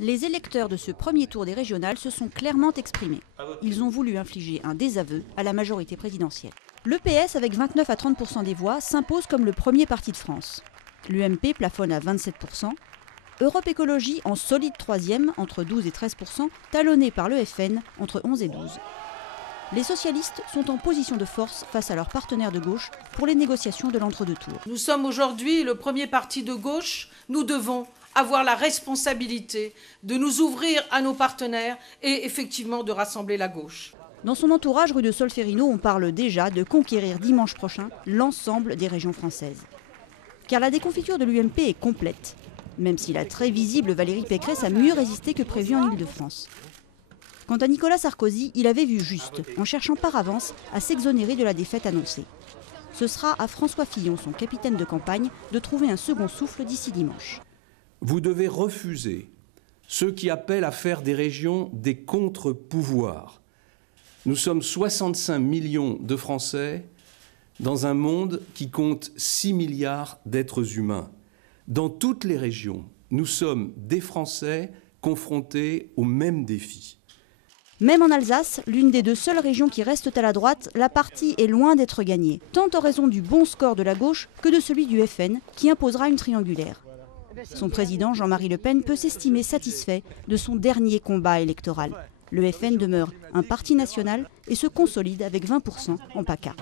Les électeurs de ce premier tour des régionales se sont clairement exprimés. Ils ont voulu infliger un désaveu à la majorité présidentielle. Le PS, avec 29 à 30% des voix, s'impose comme le premier parti de France. L'UMP plafonne à 27%. Europe Écologie en solide troisième, entre 12 et 13%, talonné par le FN, entre 11 et 12. Les socialistes sont en position de force face à leurs partenaires de gauche pour les négociations de l'entre-deux tours. Nous sommes aujourd'hui le premier parti de gauche. Nous devons avoir la responsabilité de nous ouvrir à nos partenaires et effectivement de rassembler la gauche. Dans son entourage, rue de Solferino, on parle déjà de conquérir dimanche prochain l'ensemble des régions françaises. Car la déconfiture de l'UMP est complète, même si la très visible Valérie Pécresse a mieux résisté que prévu en Île-de-France. Quant à Nicolas Sarkozy, il avait vu juste, en cherchant par avance à s'exonérer de la défaite annoncée. Ce sera à François Fillon, son capitaine de campagne, de trouver un second souffle d'ici dimanche. Vous devez refuser ceux qui appellent à faire des régions des contre-pouvoirs. Nous sommes 65 millions de Français dans un monde qui compte 6 milliards d'êtres humains. Dans toutes les régions, nous sommes des Français confrontés aux mêmes défis. Même en Alsace, l'une des deux seules régions qui restent à la droite, la partie est loin d'être gagnée, tant en raison du bon score de la gauche que de celui du FN, qui imposera une triangulaire. Son président, Jean-Marie Le Pen, peut s'estimer satisfait de son dernier combat électoral. Le FN demeure un parti national et se consolide avec 20% en PACA.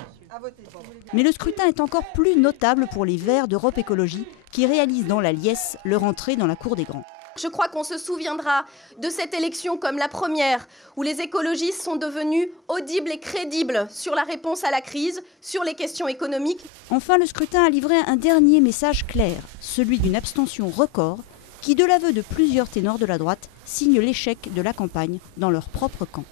Mais le scrutin est encore plus notable pour les Verts d'Europe Écologie qui réalisent dans la liesse leur entrée dans la cour des grands. Je crois qu'on se souviendra de cette élection comme la première, où les écologistes sont devenus audibles et crédibles sur la réponse à la crise, sur les questions économiques. Enfin, le scrutin a livré un dernier message clair, celui d'une abstention record, qui, de l'aveu de plusieurs ténors de la droite, signe l'échec de la campagne dans leur propre camp.